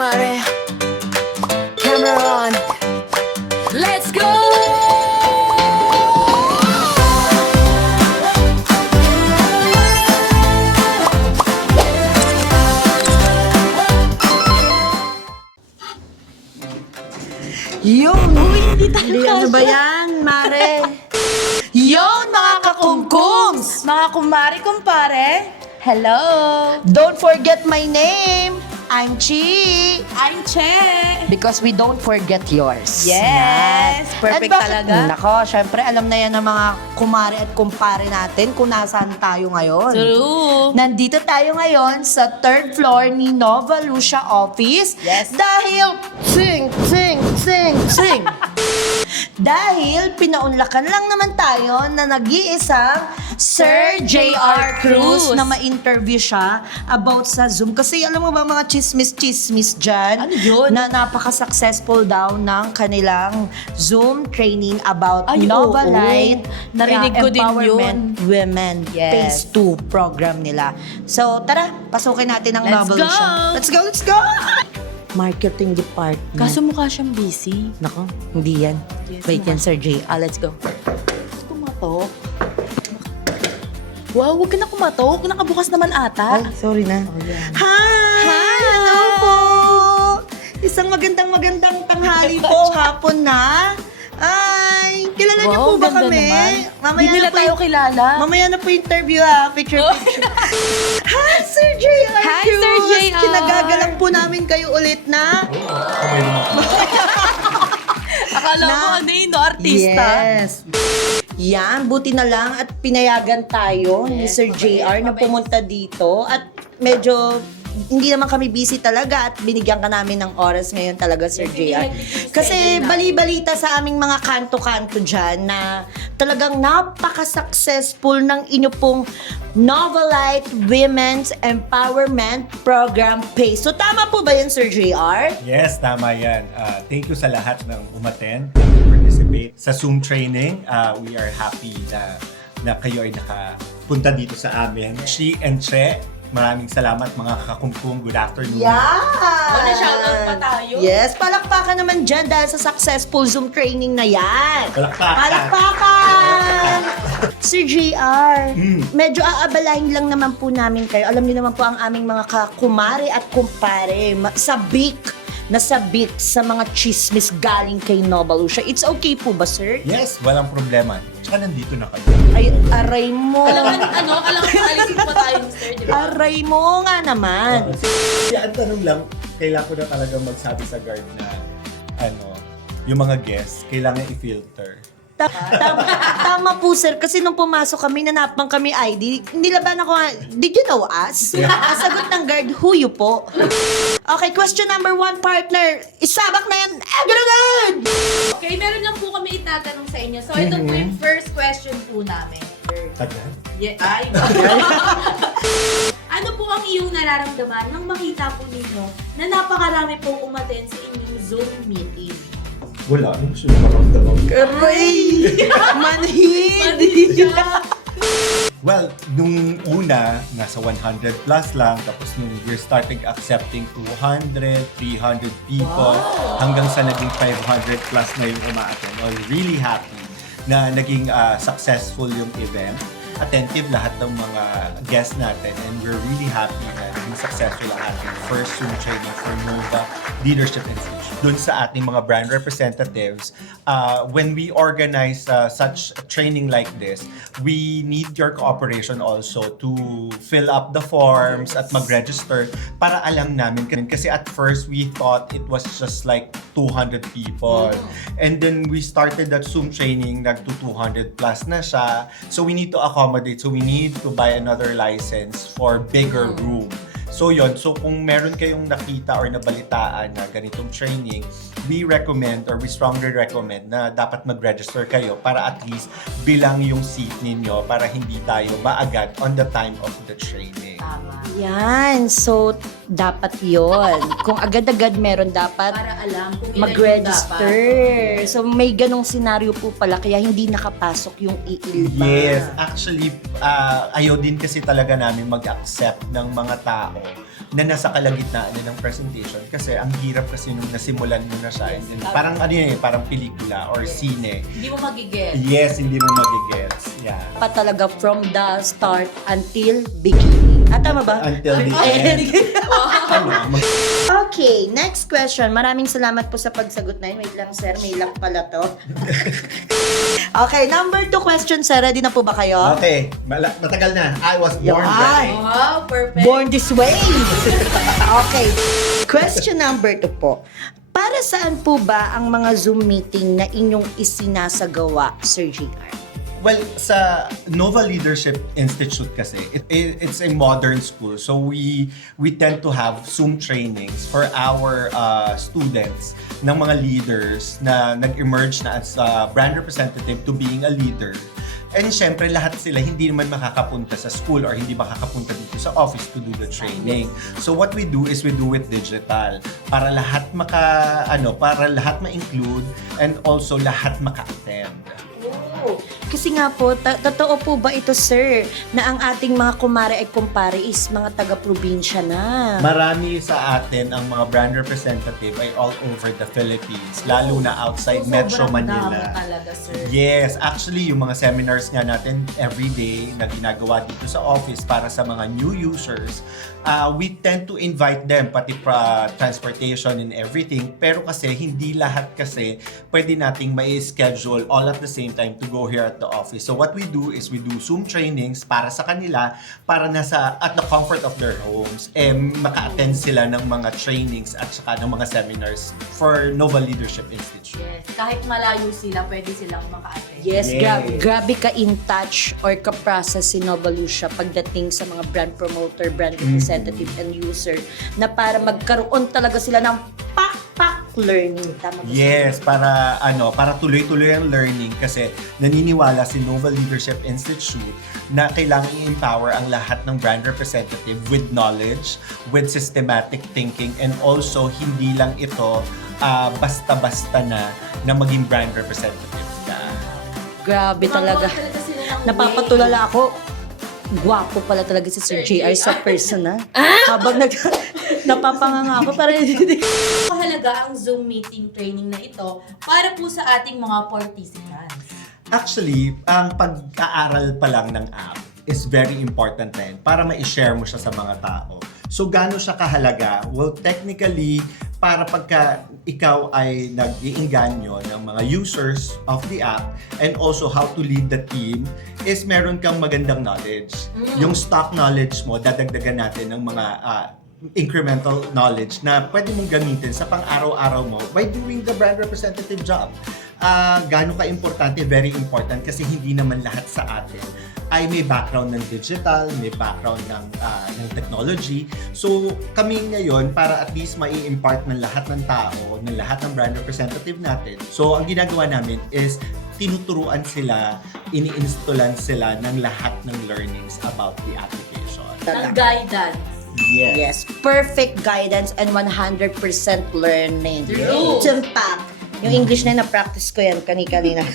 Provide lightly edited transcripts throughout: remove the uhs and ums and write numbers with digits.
kumare. Camera on. Let's go! Yun! Uy, hindi tayo Hindi ano kasya. ba yan, Mare? Yon, mga kakumkums! Mga kumari, kumpare. Hello! Don't forget my name! I'm Chi! I'm Che! Because we don't forget yours. Yes! Yan. Perfect At bakit- talaga. Nako, syempre alam na yan ng mga kumare at kumpare natin kung nasaan tayo ngayon. True! Nandito tayo ngayon sa third floor ni Nova Lucia Office. Yes. Dahil, sing! Dahil pinaunlakan lang naman tayo na nag-iisang Sir J.R. Cruz na ma-interview siya about sa Zoom. Kasi alam mo ba mga chismis dyan? Ano yun? Na napaka-successful daw ng kanilang Zoom training about Ay, Nova oo. Light Narinig ko din Empowerment Women Yes. Phase 2 program nila. So tara, pasukin natin ang Let's Nova go! Lucia. Let's go! Marketing department. Kaso mukha siyang busy. Nako, hindi yan. Yes, Wait ma'am. yan, Sir J. Let's go. Kumatok. Wow, huwag ka na kumatok. Nakabukas naman ata. Sorry na. Hi! Hello po! Isang magandang tanghali po, hapon na. Ay, kilala niyo po ba ganda kami? naman. Hindi nila tayo kilala. Mamaya na po interview Picture. Hi, Sir J.R. Hi, Cruz! Sir JR. Kinagagalak po namin kayo ulit na. Akala mo ano yun, no? Artista. Yes. Yan, buti na lang at pinayagan tayo ni Yes, Sir JR na pumunta dito at medyo hindi naman kami busy talaga at binigyan ka namin ng oras ngayon talaga, Sir JR. Kasi bali-balita sa aming mga kanto-kanto dyan na talagang napaka-successful ng inyo pong Novelite Women's Empowerment Program PACE. So tama po ba yan, Sir JR? Yes, tama yan. Thank you sa lahat ng umattend, participate sa Zoom training. We are happy na kayo ay nakapunta dito sa amin. Chi and Che, maraming salamat mga kakumkum. Good afternoon. Yeah! Shoutout pa tayo. Yes, palakpakan naman dyan dahil sa successful Zoom training na yan. Palakpakan! Palakpakan! Sir JR, medyo aabalahin lang naman po namin kayo. Alam niyo naman po ang aming mga kakumare at kumpare sabik sa mga chismis galing kay Nova Lucia. It's okay po ba, sir? Yes, walang problema. Tsaka nandito na kayo. Ay, aray mo. Alam alisin pa tayo, Mr. Di ba? Aray mo nga naman. Kaya ang tanong lang, kailangan ko na talaga magsabi sa guard na yung mga guests, kailangan i-filter. Tama po, sir. Kasi nung pumasok kami, nanapang kami ID. Nilaban ako, did you know us? Ang sagot ng guard, who you po? Okay, question number 1, partner. Isabak na yan. Agad-agad! Okay, meron lang po kami itatanong sa inyo. So, ito po yung first question po namin. Tagal? Yeah, ay. Ano po ang iyong nararamdaman nang makita po ninyo na napakarami pong umaten sa inyong Zoom meeting? Wala. Ano gusto nyo makamdaman? Aray! Manhid! Well, nung una, nasa 100 plus lang. Tapos nung we're starting accepting 200, 300 people. Hanggang sa naging 500 plus na yung umaattend. I was really happy na naging successful yung event. Attentive lahat ng mga guests natin. And we're really happy na naging successful ang ating first Zoom training for Nova Leadership Institute. Doon sa ating mga brand representatives, when we organize such training like this, we need your cooperation also to fill up the forms at mag-register para alam namin. Kasi at first, we thought it was just like 200 people. And then we started that Zoom training, nag to 200 plus na siya. So we need to accommodate. So we need to buy another license for bigger room. So yun, so kung meron kayong nakita or nabalitaan na ganitong training, we recommend or we strongly recommend na dapat mag-register kayo para at least bilang yung seat ninyo para hindi tayo maagad on the time of the training. Tama. Yan, so dapat yon. Kung agad-agad meron dapat Para alam kung ilan yung mag-register. dapat. So may ganong senaryo po pala kaya hindi nakapasok yung iiba. Yes, actually, ayaw din kasi talaga namin mag-accept ng mga tao na nasa kalagitnaan na ng presentation kasi ang hirap kasi nung nasimulan mo na siya. And then, parang ano yun, parang pelikula or sine. Hindi mo magigets. Yes, hindi mo magigets. Yeah. Pa talaga from the start until beginning. Tama ba? Until the end. Ano, Okay, next question. Maraming salamat po sa pagsagot na yun. Wait lang, sir. May lang pala to. Okay, number 2 question, sir. Ready na po ba kayo? Okay, matagal na. I was born Yan. ready. Wow, perfect. Born this way. Okay. Question number 2 po. Para saan po ba ang mga Zoom meeting na inyong isinasagawa, Sir JR? Well, sa Nova Leadership Institute kasi, it's a modern school. So we tend to have Zoom trainings for our students ng mga leaders na nag-emerge na as a brand representative to being a leader. And syempre, lahat sila hindi naman makakapunta sa school or hindi makakapunta dito sa office to do the training. So what we do is we do it digital para lahat para lahat ma-include and also lahat maka-attend. Oh, kasi nga po, totoo po ba ito, sir, na ang ating mga kumare ay kumpare is mga taga-probinsya na? Marami sa atin ang mga brand representative ay all over the Philippines, lalo na outside So, Metro sobrang Manila. dami talaga, sir. Yes, actually yung mga seminars nga natin every day na ginagawa dito sa office para sa mga new users, we tend to invite them pati transportation and everything, pero kasi hindi lahat kasi pwede nating mai-schedule all at the same time to go here at the office. So what we do is we do Zoom trainings para sa kanila, para at the comfort of their homes, maka-attend sila ng mga trainings at saka ng mga seminars for Nova Leadership Institute. Yes, kahit malayo sila, pwede silang maka-attend. Yes, Yes. grabe ka in touch or ka-process si Nova Lucia pagdating sa mga brand promoter, brand representative, and user na para magkaroon talaga sila ng pak learning. Tama ba? Yes, para tuloy-tuloy ang learning kasi naniniwala si Nova Leadership Institute na kailangan i-empower ang lahat ng brand representative with knowledge, with systematic thinking, and also hindi lang ito basta-basta na maging brand representative ka. Grabe talaga. Gumagawa talaga sila ng Napapatulala ako. Gwapo pala talaga si Sir JR sa personal. Habang napapanganga ako, parang Mahalaga ang Zoom meeting training na ito para po sa ating mga participants. Actually, ang pag-aaral pa lang ng app is very important din para ma-share mo siya sa mga tao. So, gaano siya kahalaga? Well, technically, para pagka ikaw ay nag-iinganyo ng mga users of the app and also how to lead the team is meron kang magandang knowledge. Yung stock knowledge mo, dadagdagan natin ng mga incremental knowledge na pwede mong gamitin sa pang-araw-araw mo by doing the brand representative job. Gaano ka-importante? Very important kasi hindi naman lahat sa atin ay may background ng digital, may background ng technology. So, kami ngayon, para at least mai-impart ng lahat ng tao, ng lahat ng brand representative natin. So, ang ginagawa namin is tinuturuan sila, ini-installan sila ng lahat ng learnings about the application. Ng guidance. yes, perfect guidance and 100% learning. True. Tumpak. Yung English na na-practice ko yan kanina.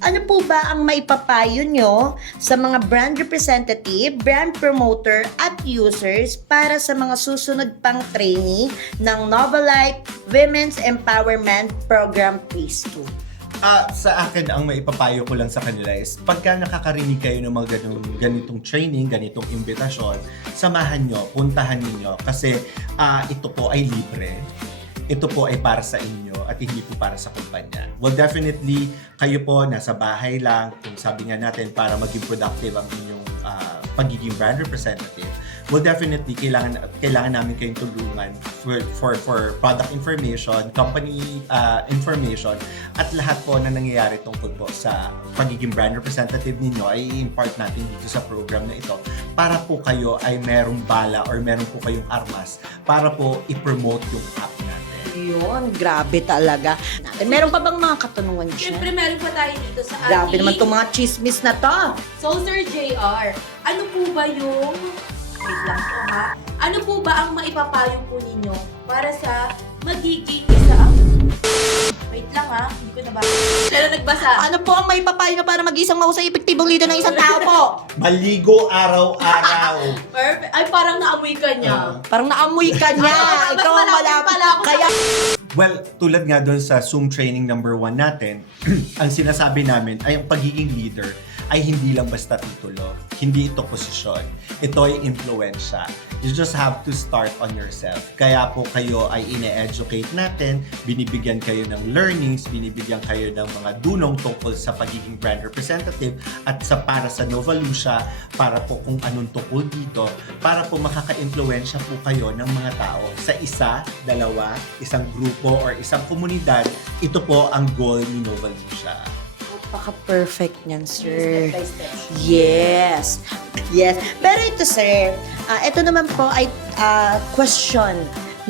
Ano po ba ang maipapayo nyo sa mga brand representative, brand promoter, at users para sa mga susunod pang trainee ng Novalife Women's Empowerment Program Phase 2? Sa akin, ang maipapayo ko lang sa kanila is pagka nakakarinig kayo ng mga ganitong training, ganitong imbitasyon, samahan nyo, puntahan ninyo kasi ito po ay libre. Ito po ay para sa inyo at hindi po para sa kumpanya. Well, definitely, kayo po nasa bahay lang, kung sabi nga natin, para maging productive ang inyong pagiging brand representative. Well, definitely, kailangan namin kayong tulungan for product information, company information, at lahat po na nangyayari tungkol po sa pagiging brand representative ninyo ay i-impart natin dito sa program na ito para po kayo ay merong bala or meron po kayong armas para po i-promote yung app natin. Yun, grabe talaga. Meron pa bang mga katanungan dyan? Siyempre, meron pa tayo dito sa ating... Grabe naman itong mga chismis na to. So, Sir JR, ano po ba yung... Wait lang po ha. Ano po ba ang maipapayo po ninyo para sa magiging isa Wait lang ha, hindi ko nabasa. Pero nagbasa. Ano po ang may papayo nyo para mag-isang mahusay epektibong leader ng isang tao po? Maligo araw-araw. Perfect. Ay, parang naamoy ka niya. Parang naamoy ka niya. Mas Ikaw ang malapit pala ako sa- Kaya, Well, tulad nga doon sa Zoom training number 1 natin, ang sinasabi namin ay ang pagiging leader ay hindi lang basta titulo. Hindi ito posisyon. Ito ay influensya. You just have to start on yourself. Kaya po kayo ay ine-educate natin, binibigyan kayo ng learnings, binibigyan kayo ng mga dulong tungkol sa pagiging brand representative at sa para sa Nova Lucia, para po kung anong tungkol dito, para po makaka-influensya po kayo ng mga tao sa isa, dalawa, isang grupo or isang komunidad. Ito po ang goal ni Nova Lucia. napaka-perfect niyan, sir. Step by step. Yes. Yes. Pero ito, sir, ito naman po ay question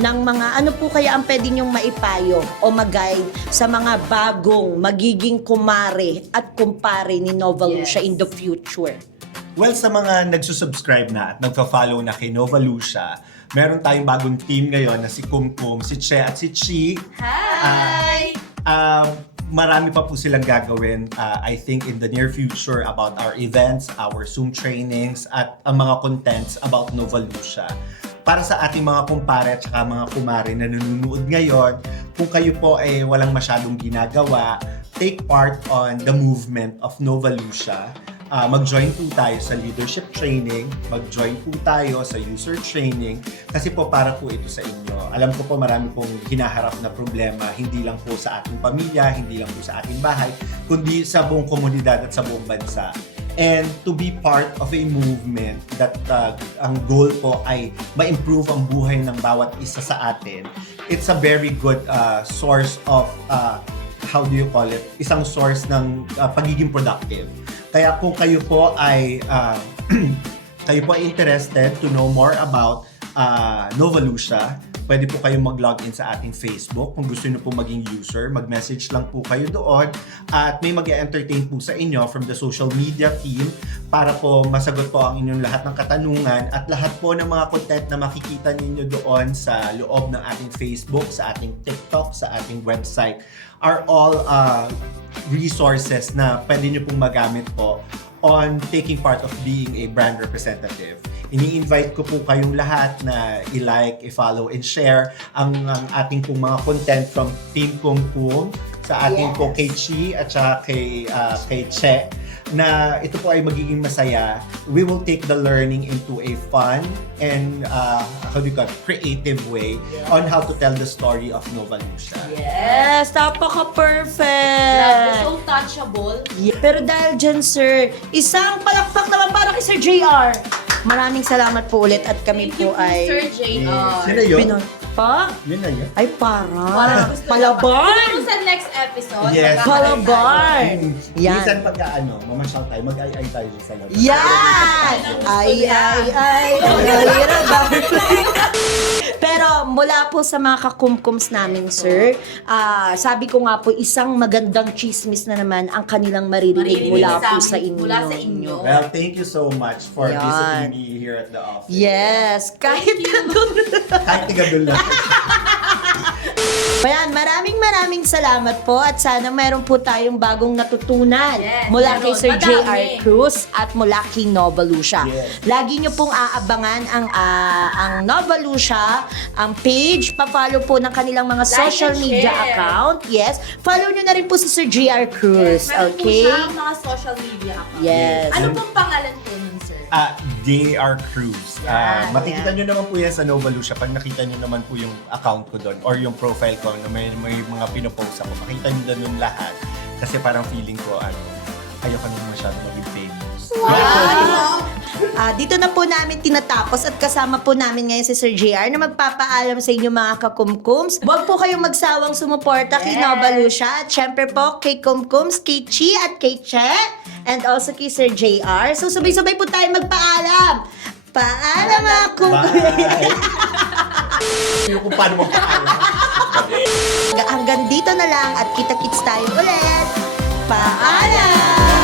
ng mga ano po kaya ang pwede niyong maipayo o mag-guide sa mga bagong magiging kumare at kumpare ni Nova Lucia in the future. Well, sa mga nagsusubscribe na at nagfa-follow na kay Nova Lucia, meron tayong bagong team ngayon na si Kumkum, si Che at si Chi. Hi! Marami pa po silang gagawin, I think in the near future about our events, our Zoom trainings, at ang mga contents about Nova Lucia. Para sa ating mga kumpare at saka mga kumare na nanonood ngayon, kung kayo po ay walang masyadong ginagawa, take part on the movement of Nova Lucia. Mag-join po tayo sa leadership training, mag-join po tayo sa user training, kasi po para po ito sa inyo. Alam ko po marami pong hinaharap na problema, hindi lang po sa ating pamilya, hindi lang po sa ating bahay, kundi sa buong komunidad at sa buong bansa. And to be part of a movement that ang goal po ay ma-improve ang buhay ng bawat isa sa atin, it's a very good source of, how do you call it, isang source ng pagiging productive. Kaya kung kayo po ay kayo po ay interested to know more about Nova Lucia, pwede po kayong mag-login sa ating Facebook. Kung gusto niyo po maging user, mag-message lang po kayo doon at may mag-entertain po sa inyo from the social media team para po masagot po ang inyong lahat ng katanungan at lahat po ng mga content na makikita ninyo doon sa loob ng ating Facebook, sa ating TikTok, sa ating website are all resources na pwede nyo pong magamit po on taking part of being a brand representative. Ini-invite ko po kayong lahat na i-like, i-follow, and share ang ating pong mga content from Team Kumkum sa ating po kay Chi at saka kay Che, na ito po ay magiging masaya. We will take the learning into a fun and creative way on how to tell the story of Nova Lucia. Yes, Grabe, napaka-perfect. so touchable. Yeah. Pero dahil dyan, sir, isang palakpak naman para kay Sir JR. Maraming salamat po ulit at kami Thank you po po, ay... Sir JR. Sino yun? Pa? Yun na yun. Ay, para. Parang gusto Palaban! Siguro sa next episode. Yes. magkakaroon tayo. Palaban! Yan. Minsan pagka mamasyal tayo, mag-ay-ay tayo sa labas. Yan! Ay. Pero mula po sa mga kakumkums namin, sir, sabi ko nga po, isang magandang chismis na naman ang kanilang maririnig mula po sa inyo. Mula sa inyo. Well, thank you so much for Yan. visiting me here at the office. Yes, kahit Kahit tigadol lang. Ayan, maraming salamat po at sana meron po tayong bagong natutunan Yes, mula kay meron. Sir Madami. JR Cruz at mula kay Nova Lucia. Yes. Lagi nyo pong aabangan ang Nova Lucia, ang page, pa-follow po ng kanilang mga Like social and media share. account. Yes, follow nyo na rin po si Sir JR Cruz. Meron po Okay? siyang mga social media account. Yes. Ano pong pangalan po nun, sir? JR Cruz. Yan, Makikita nyo naman po yan sa Nova Lucia. Pag nakita nyo naman po yung account ko doon or yung profile ko na may mga pinopost ako, makita nyo doon yung lahat. Kasi parang feeling ko, ayoko na masyado maging famous. Dito na po namin tinatapos at kasama po namin ngayon si Sir JR na magpapaalam sa inyo mga kakumkums. Huwag po kayong magsawang sumuporta kay Yes. Nova Lucia at syempre po kay Kumkums, kay Chi at kay Che and also kay Sir JR. So sabay-sabay po tayo magpaalam. Paalam mga kumkums! Bye! Yung kung paano magpaalam. Hanggang dito na lang at kita-kits tayo ulit. Paalam!